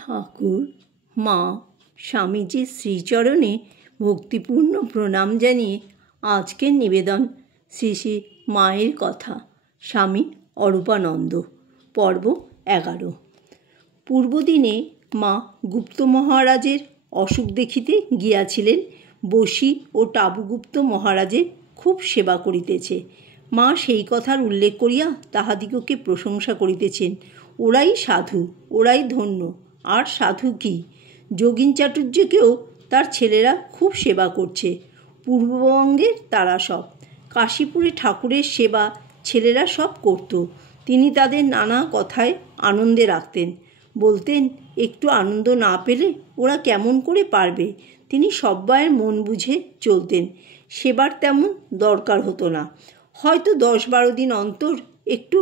ঠাকুর, মা, স্বামীজির শ্রীচরণে ভক্তিপূর্ণ প্রণাম জানিয়ে আজকের নিবেদন শ্রী শ্রী মায়ের কথা, স্বামী অরূপানন্দ, পর্ব 11। পূর্বদিনে মা গুপ্ত মহারাজের অসুখ দেখিতে গিয়াছিলেন। বসি ও টাবুগুপ্ত মহারাজের খুব সেবা করিতেছে। মা সেই কথার উল্লেখ করিয়া তাহাদিগকে প্রশংসা করিতেছেন। ওরাই সাধু, ওরাই ধন্য, আর সাধু কি? যোগীন চাটুর্যকেও তার ছেলেরা খুব সেবা করছে। পূর্ববঙ্গের তারা সব। কাশীপুরে ঠাকুরের সেবা ছেলেরা সব করত। তিনি তাদের নানা কথায় আনন্দে রাখতেন। বলতেন, একটু আনন্দ না পেলে ওরা কেমন করে পারবে। তিনি সব্বাইয়ের মন বুঝে চলতেন। সেবার তেমন দরকার হতো না। হয়তো 10-12 দিন অন্তর একটু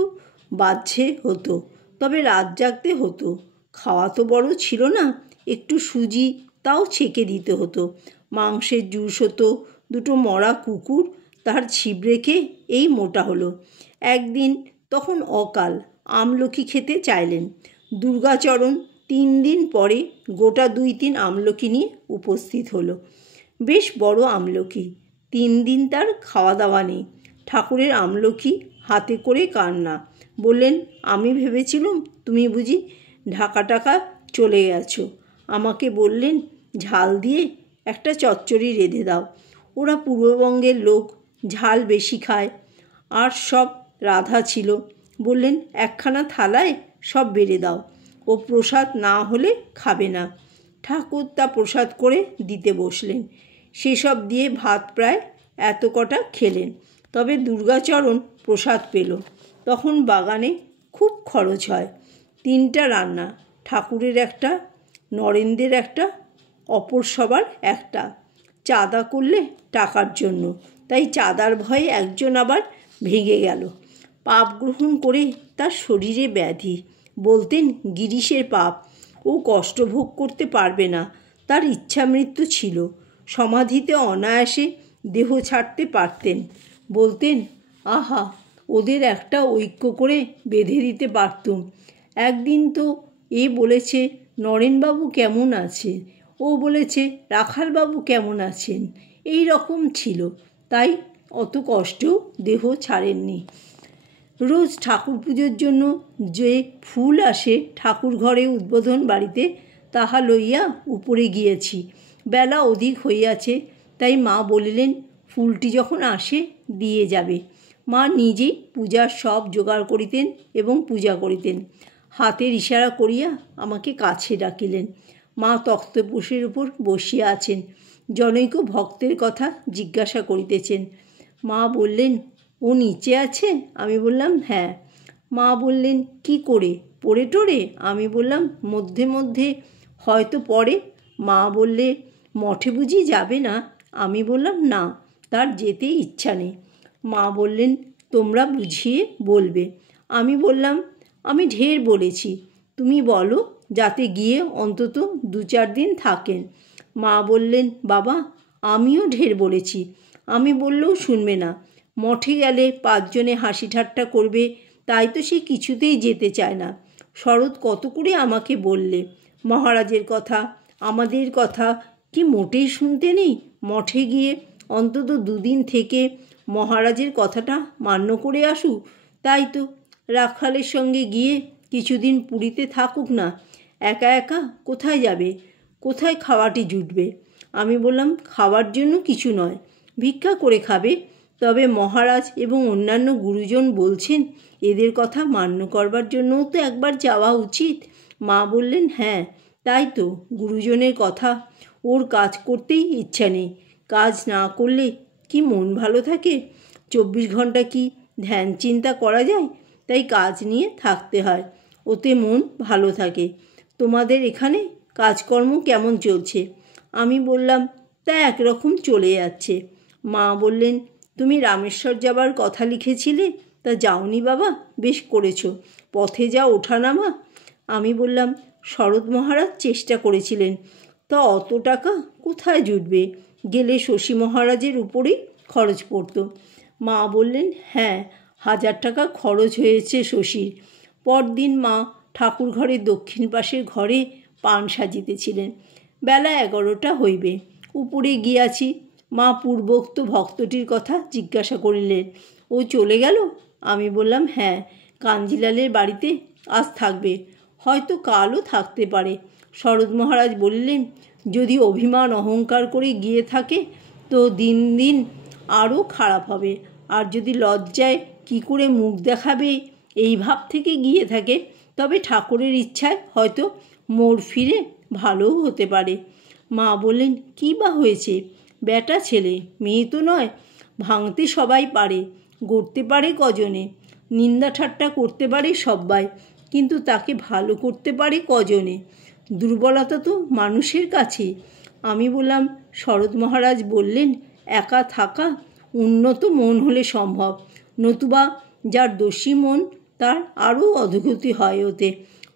বাহ্যে হতো, তবে রাত জাগতে হতো। খাওয়া তো বড় ছিল না, একটু সুজি তাও ছেঁকে দিতে হতো। মাংসের জুস হতো। 2টো মরা কুকুর তার ছিপ রেখে এই মোটা হলো। একদিন তখন অকাল, আমলকি খেতে চাইলেন। দুর্গাচরণ 3 দিন পরে গোটা 2-3 আমলকি নিয়ে উপস্থিত হলো। বেশ বড় আমলকি। 3 দিন তার খাওয়া দাওয়া নেই। ঠাকুরের আমলকি হাতে করে কান্না। বললেন, আমি ভেবেছিলুম তুমি বুঝি ঢাকা টাকা চলে গেছো। আমাকে বললেন ঝাল দিয়ে একটা চচ্চড়ি রেঁধে দাও। ওরা পূর্ববঙ্গের লোক, ঝাল বেশি খায়। আর সব রাধা ছিল। বললেন, একখানা থালায় সব বেড়ে দাও, ও প্রসাদ না হলে খাবে না। ঠাকুর তা প্রসাদ করে দিতে বসলেন। সেসব দিয়ে ভাত প্রায় এত কটা খেলেন। তবে দুর্গাচরণ প্রসাদ পেল। তখন বাগানে খুব খরচ হয়। 3টা রান্না, ঠাকুরের একটা, নরেন্দ্রের একটা, অপর সবার একটা। চাঁদা করলে টাকার জন্য, তাই চাঁদার ভয়ে একজন আবার ভেঙে গেল। পাপ গ্রহণ করে তার শরীরে ব্যাধি। বলতেন গিরিশের পাপ, ও কষ্ট ভোগ করতে পারবে না। তার ইচ্ছা মৃত্যু ছিল। সমাধিতে অনায়াসে দেহ ছাড়তে পারতেন। বলতেন, আহা, ওদের একটা ঐক্য করে বেঁধে দিতে পারতুম। একদিন তো এ বলেছে নরেনবাবু কেমন আছে, ও বলেছে রাখালবাবু কেমন আছেন, এই রকম ছিল। তাই অত কষ্টেও দেহ ছাড়েননি। রোজ ঠাকুর পুজোর জন্য যে ফুল আসে ঠাকুর ঘরে উদ্বোধন বাড়িতে, তাহা লইয়া উপরে গিয়েছি। বেলা অধিক হইয়াছে, তাই মা বলিলেন ফুলটি যখন আসে দিয়ে যাবে। মা নিজেই পূজার সব জোগাড় করিতেন এবং পূজা করিতেন। হাতের ইশারা করিয়া আমাকে কাছে ডাকিলেন। মা তক্তপোষের উপর বসিয়া আছেন। জনৈক ভক্তের কথা জিজ্ঞাসা করিতেছেন। মা বললেন, ও নিচে আছে? আমি বললাম, হ্যাঁ। মা বললেন, কি করে, পড়ে টোরে? আমি বললাম, মধ্যে মধ্যে হয়তো পড়ে। মা বললে, মঠে বুঝি যাবে না? আমি বললাম, না, তার যেতে ইচ্ছা নেই। মা বললেন, তোমরা বুঝিয়ে বলবে। আমি বললাম, আমি ঢের বলেছি, তুমি বলো, যাতে গিয়ে অন্তত 2-4 দিন থাকেন। মা বললেন, বাবা, আমিও ঢের বলেছি। আমি বললেও শুনবে না। মঠে গেলে 5 জনে হাসি ঠাট্টা করবে, তাই তো সে কিছুতেই যেতে চায় না। শরৎ কত করে আমাকে বললে, মহারাজের কথা, আমাদের কথা কি মোটেই শুনতে নেই? মঠে গিয়ে অন্তত 2 দিন থেকে মহারাজের কথাটা মান্য করে আসুক। তাই তো রাখালের সঙ্গে গিয়ে কিছুদিন পুরীতে থাকুক না। একা একা কোথায় যাবে? কোথায় খাওয়াটি জুটবে? আমি বললাম, খাওয়ার জন্য কিছু নয়, ভিক্ষা করে খাবে। তবে মহারাজ এবং অন্যান্য গুরুজন বলছেন, এদের কথা মান্য করবার জন্যও তো একবার যাওয়া উচিত। মা বললেন, হ্যাঁ, তাই তো, গুরুজনের কথা। ওর কাজ করতেই ইচ্ছা নেই। কাজ না করলে কি মন ভালো থাকে? 24 ঘন্টা কি ধ্যান চিন্তা করা যায়? তাই কাজ নিয়ে থাকতে হয়, ওতে মন ভালো থাকে। তোমাদের এখানে কাজকর্ম কেমন চলছে? আমি বললাম, তা একরকম চলে যাচ্ছে। মা বললেন, তুমি রামেশ্বর যাবার কথা লিখেছিলে, তা যাওনি বাবা? বেশ করেছো, পথে যা ওঠানামা। আমি বললাম, শরৎ মহারাজ চেষ্টা করেছিলেন, তা অত টাকা কোথায় জুটবে? গেলে শশী মহারাজের উপরেই খরচ পড়ত। মা বললেন, হ্যাঁ, 1000 টাকা খরচ হয়েছে শশীর। পরদিন মা ঠাকুর ঘরের দক্ষিণ পাশের ঘরে পান সাজিতেছিলেন। বেলা 11টা হইবে। উপরে গিয়াছি। মা পূর্বোক্ত ভক্তটির কথা জিজ্ঞাসা করিলেন। ও চলে গেল? আমি বললাম, হ্যাঁ, কাঞ্জিলালের বাড়িতে আজ থাকবে, হয়তো কালও থাকতে পারে। শরৎ মহারাজ বললেন, যদি অভিমান অহংকার করে গিয়ে থাকে তো দিন দিন আরও খারাপ হবে, আর যদি লজ্জায় কি করে মুখ দেখাবে এই ভাব থেকে গিয়ে থাকে তবে ঠাকুরের ইচ্ছায় হয়তো মোড় ফিরে ভালোও হতে পারে। মা বললেন, কী বা হয়েছে? বেটা ছেলে, মেয়ে তো নয়। ভাঙতে সবাই পারে, গড়তে পারে কজনে। নিন্দা ঠাট্টা করতে পারে সব্বাই, কিন্তু তাকে ভালো করতে পারে কজনে? দুর্বলতা তো মানুষের কাছে। আমি বললাম, শরৎ মহারাজ বললেন একা থাকা উন্নত মন হলে সম্ভব, নতুবা যার দোষী মন তার আরও অধোগতি হয় ওতে।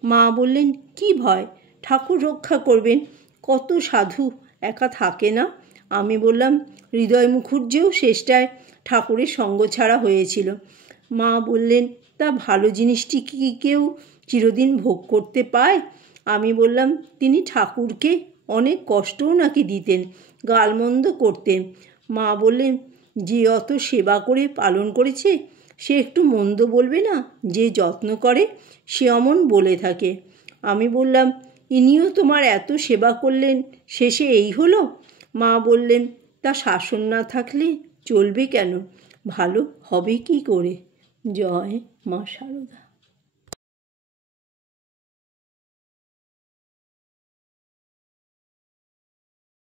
মা বললেন, কি ভয়, ঠাকুর রক্ষা করবেন, কত সাধু একা থাকে না। আমি বললাম, হৃদয় মুখুজ্জেও শেষটায় ঠাকুরের সঙ্গ ছাড়া হয়েছিল। মা বললেন, তা ভালো জিনিসটি কি কেউ চিরদিন ভোগ করতে পায়? আমি বললাম, তিনি ঠাকুরকে অনেক কষ্টও নাকি দিতেন, গালমন্দ করতেন। মা বললেন, যে অত সেবা করে পালন করেছে সে একটু মন্দ বলবে না? যে যত্ন করে সে অমন বলে থাকে। আমি বললাম, ইনিও তোমার এত সেবা করলেন, শেষে এই হলো? মা বললেন, তা শাসন না থাকলে চলবে কেন? ভালো হবে কি করে? জয় মা শারদা।